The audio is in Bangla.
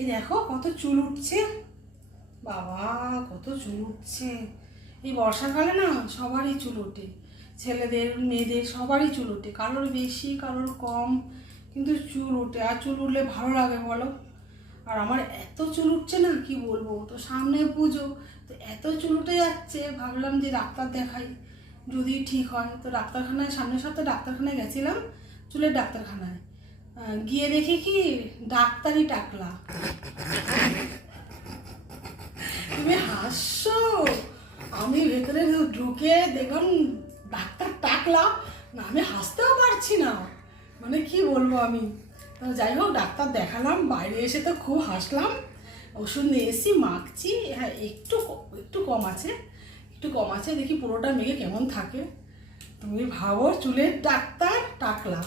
এই দেখো কত চুল উঠছে, বাবা কত চুল উঠছে। এই বর্ষাকালে না সবারই চুল ওঠে, ছেলেদের মেয়েদের সবারই চুল ওঠে, কারোর বেশি কারোর কম, কিন্তু চুল ওঠে। আর চুল উঠলে ভালো লাগে বলো। আর আমার এত চুল উঠছে না কি বলবো, তো সামনে পুজো, তো এত চুল উঠে যাচ্ছে, ভাবলাম যে ডাক্তার দেখাই, যদি ঠিক হয়। তো ডাক্তারখানায় সামনের সপ্তাহে ডাক্তারখানায় গেছিলাম, চুলের ডাক্তারখানায়। গিয়ে দেখি কি ডাক্তারই টাকলা। তুমি হাসছো, আমি ভেতরে ঢুকে দেখলাম ডাক্তার টাকলা না, আমি হাসতেও পারছি না, মানে কি বলবো আমি। তো যাই হোক ডাক্তার দেখালাম, বাইরে এসে তো খুব হাসলাম। ওষুধ নিয়ে এসেছি, মাখছি, হ্যাঁ একটু একটু কম আছে, একটু কম আছে, দেখি পুরোটা মেঘে কেমন থাকে। তুমি ভাবো চুলের ডাক্তার টাকলা।